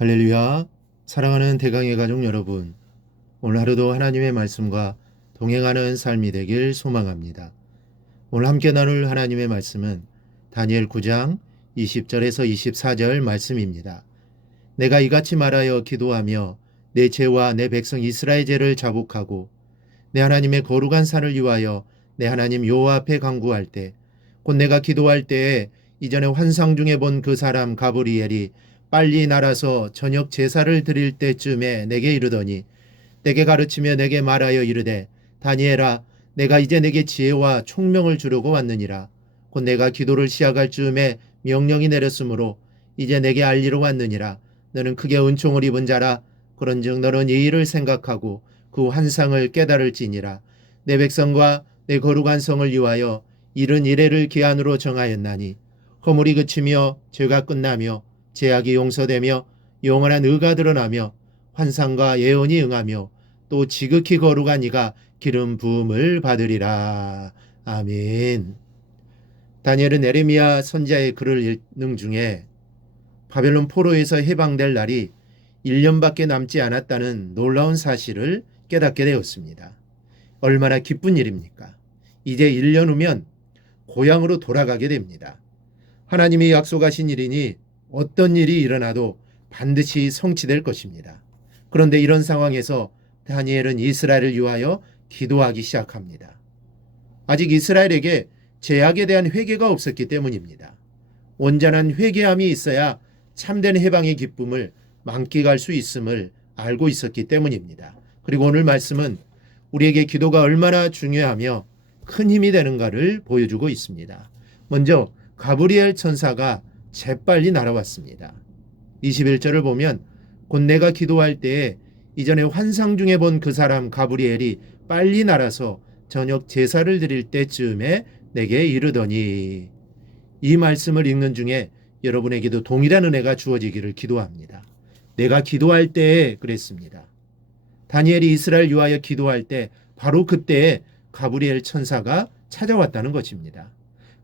할렐루야. 사랑하는 대강의 가족 여러분, 오늘 하루도 하나님의 말씀과 동행하는 삶이 되길 소망합니다. 오늘 함께 나눌 하나님의 말씀은 다니엘 9장 20절에서 24절 말씀입니다. 내가 이같이 말하여 기도하며 내 죄와 내 백성 이스라엘 죄를 자복하고 내 하나님의 거룩한 산을 위하여 내 하나님 여호와 앞에 간구할 때, 곧 내가 기도할 때에 이전에 환상 중에 본 그 사람 가브리엘이 빨리 날아서 저녁 제사를 드릴 때쯤에 내게 이르더니, 내게 가르치며 내게 말하여 이르되, 다니엘아, 내가 이제 내게 지혜와 총명을 주려고 왔느니라. 곧 내가 기도를 시작할 즈음에 명령이 내렸으므로 이제 내게 알리러 왔느니라. 너는 크게 은총을 입은 자라. 그런즉 너는 이 일을 생각하고 그 환상을 깨달을지니라. 내 백성과 내 거룩한 성을 위하여 이른 이래를 기한으로 정하였나니 허물이 그치며 죄가 끝나며 죄악이 용서되며 영원한 의가 드러나며 환상과 예언이 응하며 또 지극히 거룩한 이가 기름 부음을 받으리라. 아멘. 다니엘은 에레미야 선지자의 글을 읽는 중에 바벨론 포로에서 해방될 날이 1년밖에 남지 않았다는 놀라운 사실을 깨닫게 되었습니다. 얼마나 기쁜 일입니까? 이제 1년 후면 고향으로 돌아가게 됩니다. 하나님이 약속하신 일이니 어떤 일이 일어나도 반드시 성취될 것입니다. 그런데 이런 상황에서 다니엘은 이스라엘을 위하여 기도하기 시작합니다. 아직 이스라엘에게 죄악에 대한 회개가 없었기 때문입니다. 온전한 회개함이 있어야 참된 해방의 기쁨을 만끽할 수 있음을 알고 있었기 때문입니다. 그리고 오늘 말씀은 우리에게 기도가 얼마나 중요하며 큰 힘이 되는가를 보여주고 있습니다. 먼저 가브리엘 천사가 재빨리 날아왔습니다. 21절을 보면 곧 내가 기도할 때에 이전에 환상 중에 본 그 사람 가브리엘이 빨리 날아서 저녁 제사를 드릴 때쯤에 내게 이르더니, 이 말씀을 읽는 중에 여러분에게도 동일한 은혜가 주어지기를 기도합니다. 내가 기도할 때에 그랬습니다. 다니엘이 이스라엘 위하여 기도할 때 바로 그때에 가브리엘 천사가 찾아왔다는 것입니다.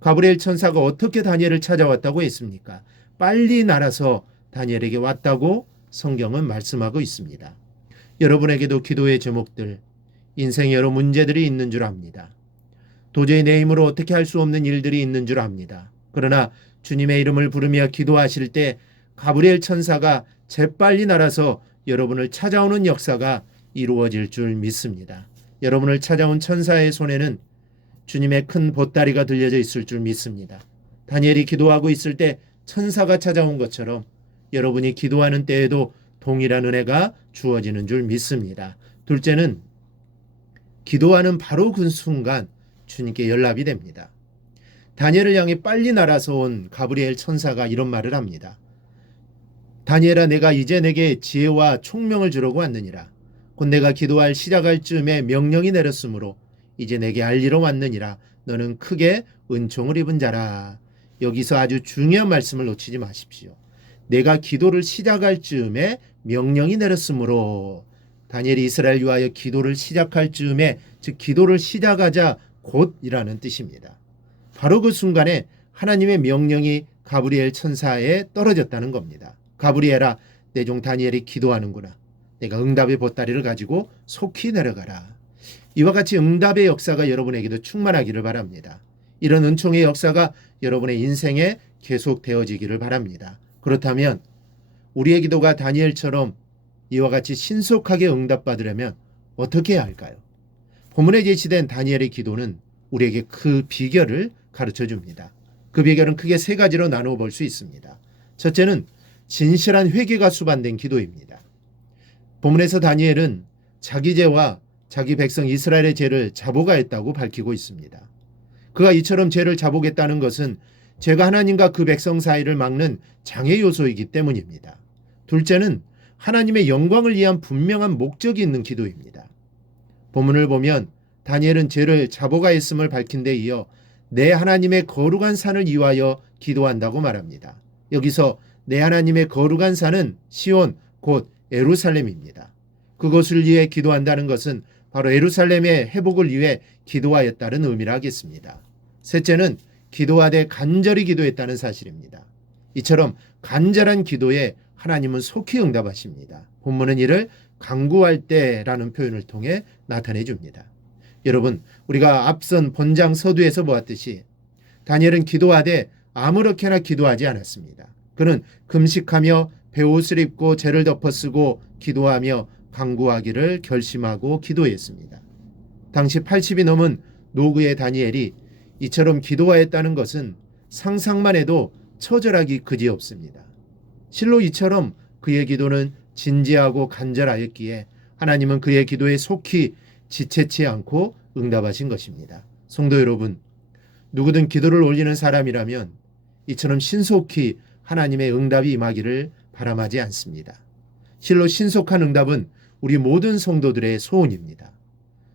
가브리엘 천사가 어떻게 다니엘을 찾아왔다고 했습니까? 빨리 날아서 다니엘에게 왔다고 성경은 말씀하고 있습니다. 여러분에게도 기도의 제목들, 인생에 여러 문제들이 있는 줄 압니다. 도저히 내 힘으로 어떻게 할 수 없는 일들이 있는 줄 압니다. 그러나 주님의 이름을 부르며 기도하실 때 가브리엘 천사가 재빨리 날아서 여러분을 찾아오는 역사가 이루어질 줄 믿습니다. 여러분을 찾아온 천사의 손에는 주님의 큰 보따리가 들려져 있을 줄 믿습니다. 다니엘이 기도하고 있을 때 천사가 찾아온 것처럼 여러분이 기도하는 때에도 동일한 은혜가 주어지는 줄 믿습니다. 둘째는 기도하는 바로 그 순간 주님께 연락이 됩니다. 다니엘을 향해 빨리 날아서 온 가브리엘 천사가 이런 말을 합니다. 다니엘아, 내가 이제 내게 지혜와 총명을 주려고 왔느니라. 곧 내가 기도할 시작할 즈음에 명령이 내렸으므로 이제 내게 알리러 왔느니라. 너는 크게 은총을 입은 자라. 여기서 아주 중요한 말씀을 놓치지 마십시오. 내가 기도를 시작할 즈음에 명령이 내렸으므로, 다니엘이 이스라엘 위하여 기도를 시작할 즈음에, 즉 기도를 시작하자 곧이라는 뜻입니다. 바로 그 순간에 하나님의 명령이 가브리엘 천사에 떨어졌다는 겁니다. 가브리엘아, 내 종 다니엘이 기도하는구나. 내가 응답의 보따리를 가지고 속히 내려가라. 이와 같이 응답의 역사가 여러분에게도 충만하기를 바랍니다. 이런 은총의 역사가 여러분의 인생에 계속되어지기를 바랍니다. 그렇다면 우리의 기도가 다니엘처럼 이와 같이 신속하게 응답받으려면 어떻게 해야 할까요? 본문에 제시된 다니엘의 기도는 우리에게 그 비결을 가르쳐 줍니다. 그 비결은 크게 세 가지로 나누어 볼 수 있습니다. 첫째는 진실한 회개가 수반된 기도입니다. 본문에서 다니엘은 자기 죄와 자기 백성 이스라엘의 죄를 자복하였다고 밝히고 있습니다. 그가 이처럼 죄를 자복했다는 것은 죄가 하나님과 그 백성 사이를 막는 장애 요소이기 때문입니다. 둘째는 하나님의 영광을 위한 분명한 목적이 있는 기도입니다. 본문을 보면 다니엘은 죄를 자복하였음을 밝힌 데 이어 내 하나님의 거룩한 산을 위하여 기도한다고 말합니다. 여기서 내 하나님의 거룩한 산은 시온 곧 예루살렘입니다. 그것을 위해 기도한다는 것은 바로 예루살렘의 회복을 위해 기도하였다는 의미를 하겠습니다. 셋째는 기도하되 간절히 기도했다는 사실입니다. 이처럼 간절한 기도에 하나님은 속히 응답하십니다. 본문은 이를 간구할 때라는 표현을 통해 나타내 줍니다. 여러분, 우리가 앞선 본장 서두에서 보았듯이 다니엘은 기도하되 아무렇게나 기도하지 않았습니다. 그는 금식하며 베옷을 입고 죄를 덮어쓰고 기도하며 간구하기를 결심하고 기도했습니다. 당시 80이 넘은 노구의 다니엘이 이처럼 기도하였다는 것은 상상만 해도 처절하기 그지없습니다. 실로 이처럼 그의 기도는 진지하고 간절하였기에 하나님은 그의 기도에 속히 지체치 않고 응답하신 것입니다. 성도 여러분, 누구든 기도를 올리는 사람이라면 이처럼 신속히 하나님의 응답이 임하기를 바람하지 않습니다. 실로 신속한 응답은 우리 모든 성도들의 소원입니다.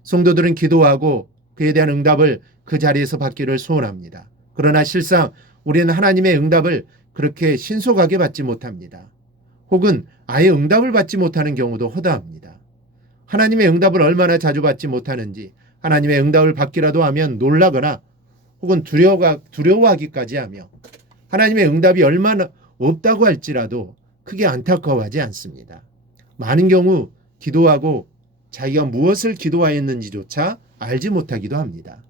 성도들은 기도하고 그에 대한 응답을 그 자리에서 받기를 소원합니다. 그러나 실상 우리는 하나님의 응답을 그렇게 신속하게 받지 못합니다. 혹은 아예 응답을 받지 못하는 경우도 허다합니다. 하나님의 응답을 얼마나 자주 받지 못하는지, 하나님의 응답을 받기라도 하면 놀라거나 혹은 두려워하기까지 하며 하나님의 응답이 얼마나 없다고 할지라도 크게 안타까워하지 않습니다. 많은 경우 기도하고 자기가 무엇을 기도하였는지조차 알지 못하기도 합니다.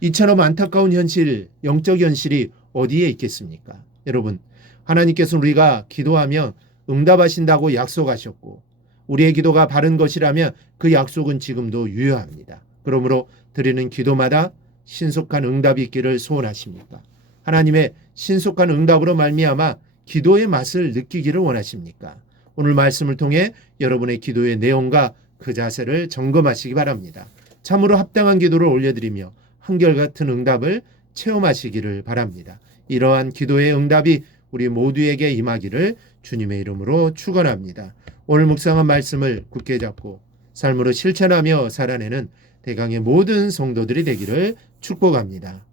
이처럼 안타까운 현실, 영적 현실이 어디에 있겠습니까? 여러분, 하나님께서 우리가 기도하면 응답하신다고 약속하셨고 우리의 기도가 바른 것이라면 그 약속은 지금도 유효합니다. 그러므로 드리는 기도마다 신속한 응답이 있기를 소원하십니까? 하나님의 신속한 응답으로 말미암아 기도의 맛을 느끼기를 원하십니까? 오늘 말씀을 통해 여러분의 기도의 내용과 그 자세를 점검하시기 바랍니다. 참으로 합당한 기도를 올려드리며 한결같은 응답을 체험하시기를 바랍니다. 이러한 기도의 응답이 우리 모두에게 임하기를 주님의 이름으로 축원합니다. 오늘 묵상한 말씀을 굳게 잡고 삶으로 실천하며 살아내는 대강의 모든 성도들이 되기를 축복합니다.